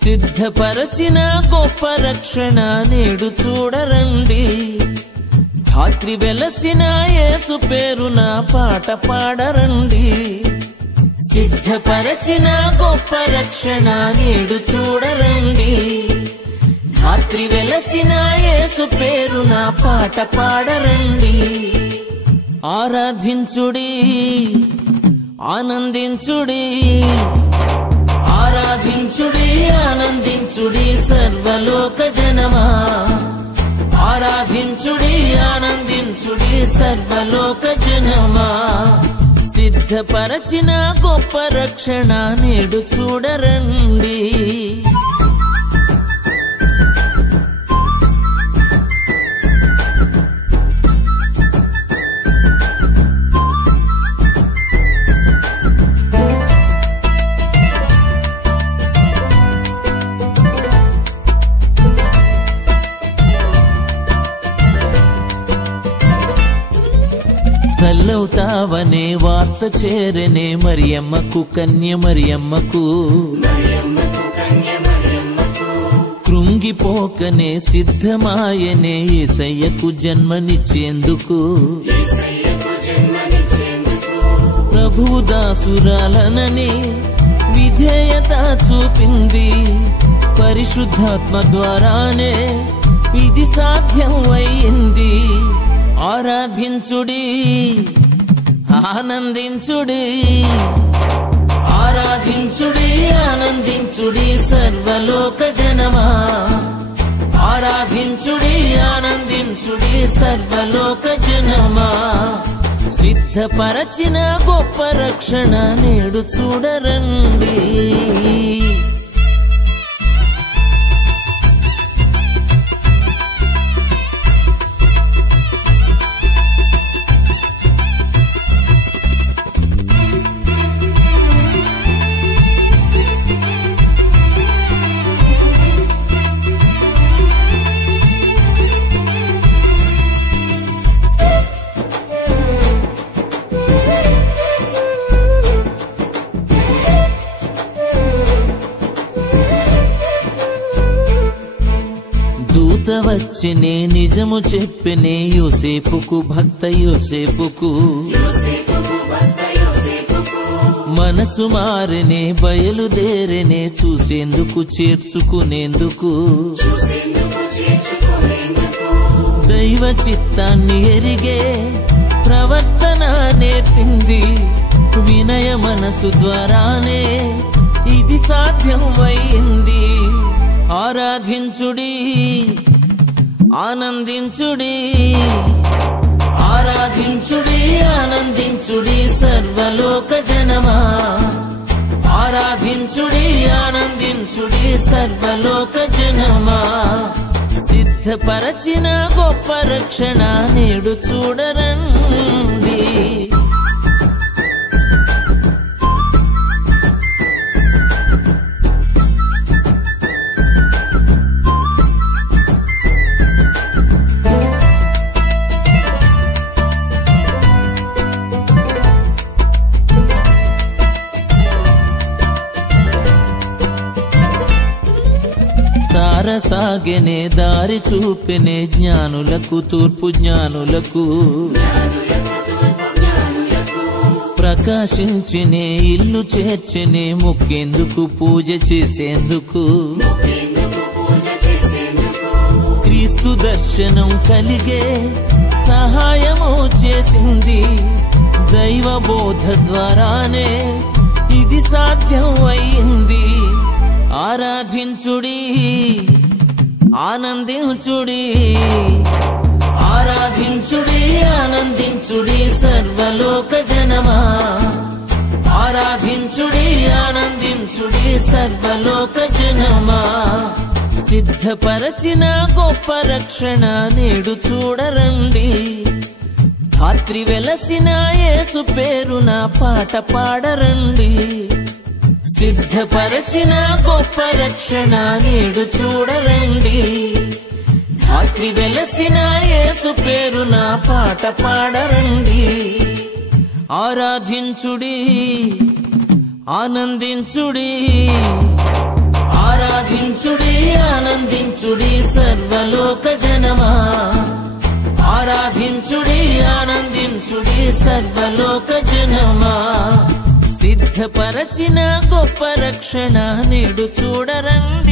సిద్ధపరచిన గొప్ప రక్షణ నేడు చూడరండి. ధాత్రి వెలసిన యేసు పేరున పాట పాడరండి. సిద్ధపరచిన గొప్ప రక్షణ నేడు చూడరండి. ధాత్రి వెలసిన యేసు పేరున పాట పాడరండి. ఆరాధించుడి, ఆనందించుడి, ఆరాధించుడి, ఆనందించుడి సర్వలోక జనమా. ఆరాధించుడి, ఆనందించుడి సర్వలోక జనమా. సిద్ధపరచిన గొప్ప రక్షణ నేడు చూడరండి. తల్లవుతావనే వార్త చేరనే మరియమ్మకు, కన్య మరియమ్మకు. కృంగిపోకనే సిద్ధమాయనే యేసయ్యకు జన్మనిచ్చేందుకు. ప్రభువు దాసురాలనని విధేయత చూపింది. పరిశుద్ధాత్మ ద్వారానే ఇది సాధ్యం అయింది. ఆరాధించుడి, ఆనందించుడి, ఆరాధించుడి, ఆనందించుడి సర్వలోక జనమా. ఆరాధించుడి, ఆనందించుడి సర్వలోక జనమా. సిద్ధపరచిన గొప్ప రక్షణ నేడు చూడరండి. వచ్చినే నిజము చెప్పినే యోసేపుకు, భక్త యోసేపుకు. మనసు మారినే బయలుదేరనే చూసేందుకు, చేర్చుకునేందుకు. దైవ చిత్తాన్ని ఎరిగే ప్రవర్తన నేర్పింది. వినయ మనసు ద్వారానే ఇది సాధ్యమైంది. ఆరాధించుడి, ఆనందించుడి, ఆరాధించుడి, ఆనందించుడి సర్వలోక జనమా. ఆరాధించుడి, ఆనందించుడి సర్వలోక జనమా. సిద్ధపరచిన గొప్ప రక్షణ నేడు చూడరండి. సాగెనే దారి చూపెనే జ్ఞానులకు, తూర్పు జ్ఞానులకు. ప్రకాశించినే ఇల్లు చేర్చనే మొక్కేందుకు, పూజ చేసేందుకు. క్రీస్తు దర్శనం కలిగే సహాయము చేసింది. దైవ బోధ ద్వారానే ఇది సాధ్యం అయింది. ఆరాధించుడి, ఆనందించుడి, ఆరాధించుడి, ఆనందించుడి సర్వలోక జనమా. ఆరాధించుడి, ఆనందించుడి సర్వలోక జనమా. సిద్ధపరచిన గొప్ప రక్షణ నేడు చూడరండి. ధాత్రి వెలసిన యేసు పేరున పాట పాడరండి. సిద్ధపరచిన గొప్ప రక్షణ నేడు చూడరండి. ధాత్రి వెలసిన యేసు పేరున పాట పాడరండి. ఆరాధించుడి, ఆనందించుడి, ఆరాధి స్తుతించుడి సర్వలోక జనమా, ఆరాధించుడి ఆనందించుడి సర్వలోక జనమా. సిద్ధపరచిన గొప్ప రక్షణ నేడు చూడరండి.